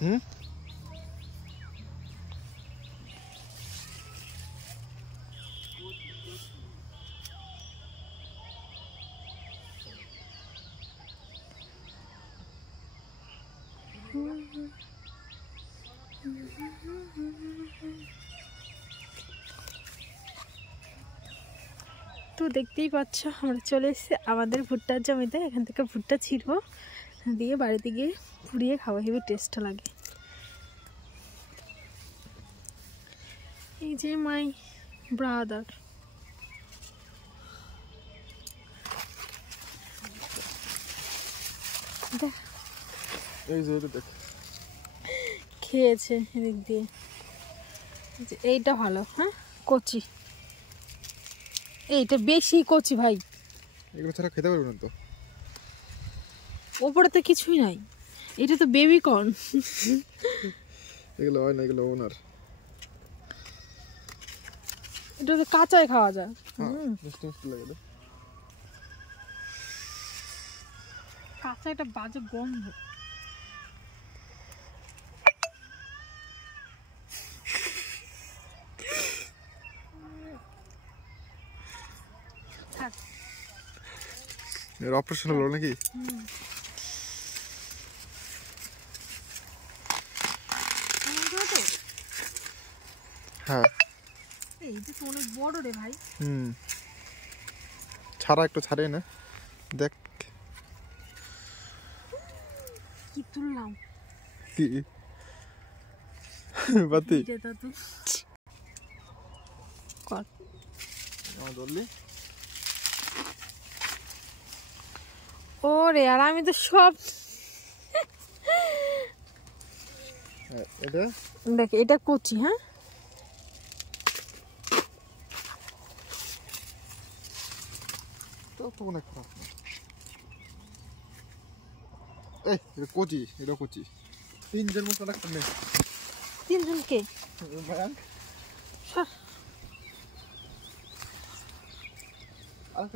হুম তো দেখতেই পাচ্ছ আমরা চলে এসেছি আমাদের ভুট্টার জমিতে। এখান থেকে ভুট্টা ছিঁড়বো, দিয়ে বাড়িতে গিয়ে পুড়িয়ে খাওয়া, হেবি টেস্ট লাগে। এই যে মাই ব্রাদার, এই যে এটা দেখ খেয়েছে এদিক দিয়ে। এইটা ভালো, হ্যাঁ কচি, এইটা বেশি কচি ভাই, এগুলো ছাড়া খেতে পারবে না তো। ওপরে তো কিছুই নাই, এটা তো বেবি কর্ন। এগুলো হয় না, এগুলো ওনার। এটা তো কাঁচাই খাওয়া যায়। মিষ্টি মিষ্টি লাগে না? কাঁচা একটা বাজে গন্ধ। এর অপারেশন হলো নাকি? হ্যাঁ এইটা তো অনেক বড় রে ভাই। ছাড়া একটু ছাড়ে না, দেখ কি তুললাম, কি বাতি এটা তো কর। ধরলি ওরে আর আমি তো সব এটা দেখ, এটা কচি। হ্যাঁ তো অনেক খারাপ না। এই এটা কচি, এটা কচি। তিনজন মতো রাখতে নেই। তিনজনকে আর